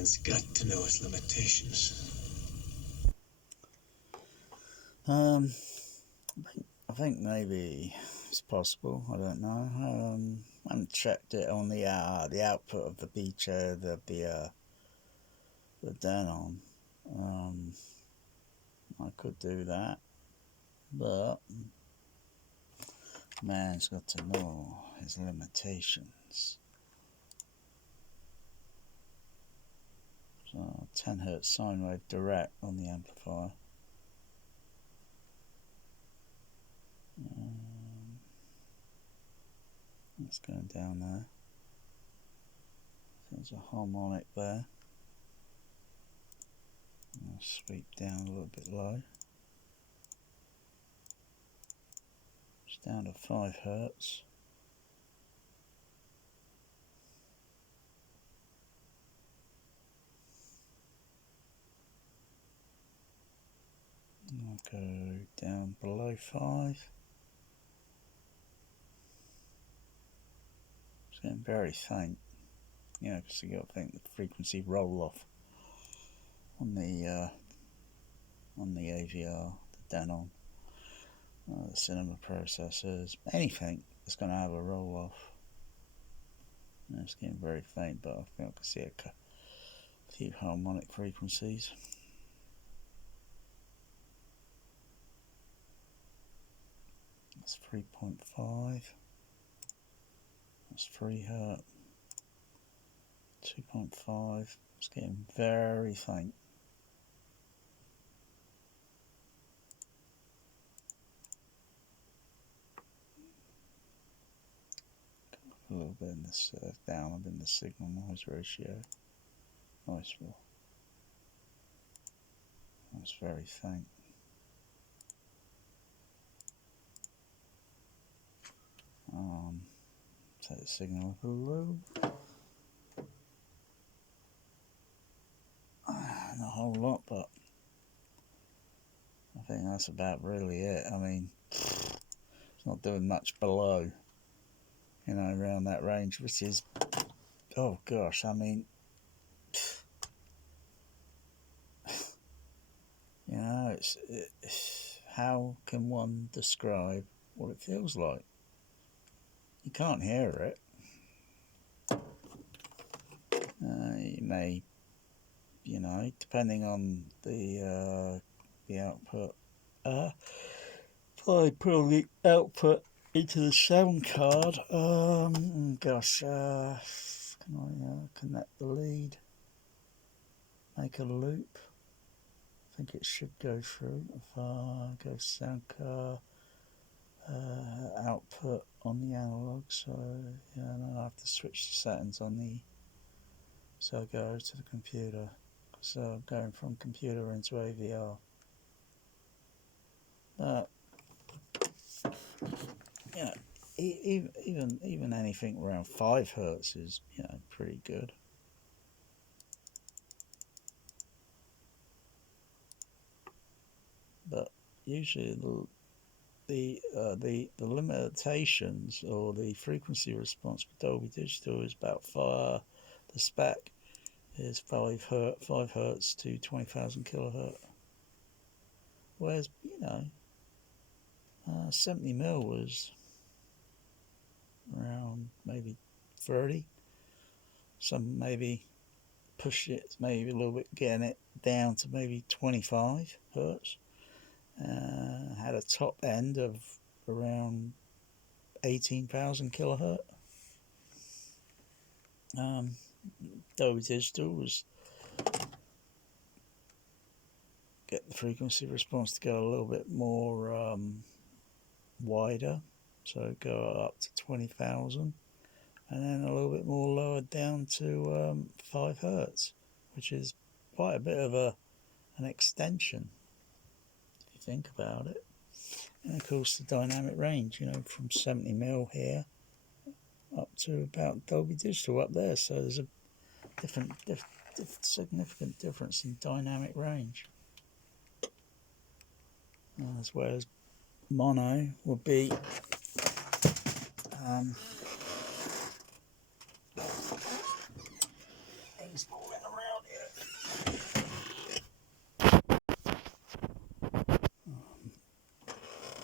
man's got to know his limitations. I think maybe it's possible. I don't know. I haven't checked it on the output of the Beecher, the Denon. I could do that, but man's got to know his limitations. So 10 Hz sine wave direct on the amplifier. That's going down there. There's a harmonic there. I'll sweep down a little bit low. It's down to 5 Hz. I'll go down below 5. It's getting very faint. You know, because you got to think the frequency roll off on the AVR, the Denon, the cinema processors, anything that's going to have a roll off. It's getting very faint, but I think I can see a few harmonic frequencies. That's 3.5. That's 3 Hz. 2.5. It's getting very faint. A little bit in this down a bit in the signal noise ratio. Nice. That's very faint. Take the signal up a little. Not a whole lot, but I think that's about really it. I mean, it's not doing much below, you know, around that range, which is, oh gosh, I mean, you know, it's how can one describe what it feels like? You can't hear it. You may, you know, depending on the output. Probably put all the output into the sound card. Gosh, can I connect the lead? Make a loop. I think it should go through. If I go sound card, output on the analog, so yeah, and I have to switch the settings on the. So I go to the computer. So I'm going from computer into AVR. But you know, even anything around 5 Hz is, you know, pretty good. But usually the limitations or the frequency response for Dolby Digital is about 5. The spec is 5 Hz to 20,000 kilohertz. Whereas, you know, 70mm was around maybe 30. Some maybe push it maybe a little bit, getting it down to maybe 25 Hz. Had a top end of around 18,000 kilohertz. Dolby Digital was get the frequency response to go a little bit more wider, so go up to 20,000, and then a little bit more lowered down to 5 Hz, which is quite a bit of an extension if you think about it. And of course the dynamic range, you know, from 70mm here up to about Dolby Digital up there, so there's a different significant difference in dynamic range. As well as mono would be he's moving around here.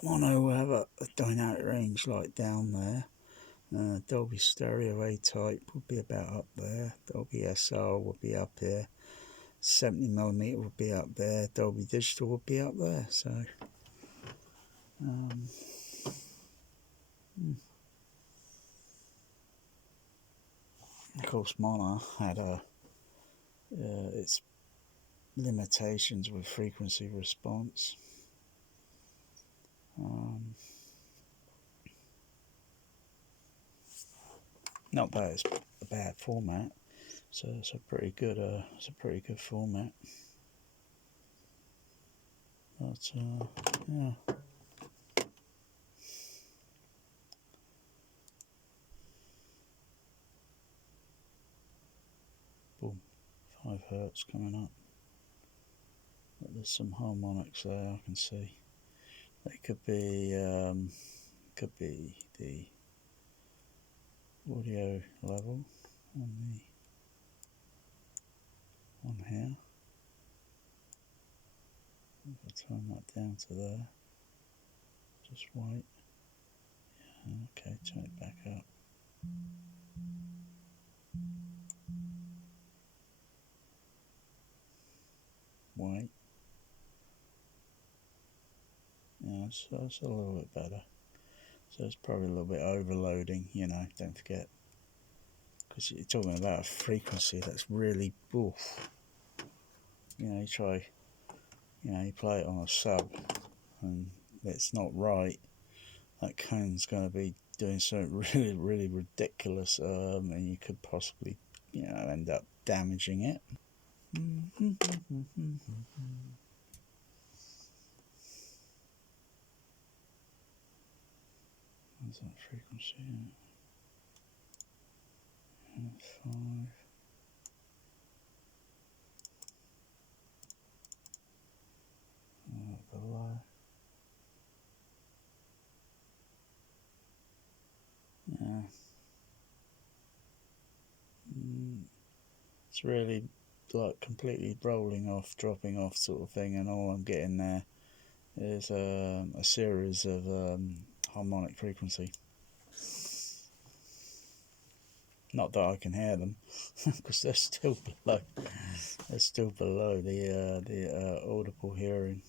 Mono will have a dynamic range like down there. Dolby Stereo A-type would be about up there. Dolby SR would be up here. 70mm would be up there. Dolby Digital would be up there. So, of course, Mono had its limitations with frequency response. Not that it's a bad format, so it's a pretty good format. But yeah. Boom, 5 Hertz coming up. But there's some harmonics there I can see. They could be the audio level on the one here. I'll turn that down to there. Just wait. Yeah, okay, turn it back up. Wait. Yeah, so it's a little bit better. So it's probably a little bit overloading, you know, don't forget. Because you're talking about a frequency that's really oof. You know, you play it on a sub and it's not right, that cone's going to be doing something really, really ridiculous, and you could possibly, you know, end up damaging it. What's that frequency? 5. Below. Yeah. It's really like completely rolling off, dropping off sort of thing, and all I'm getting there is a series of harmonic frequency. Not that I can hear them, because they're still below. They're still below the audible hearing.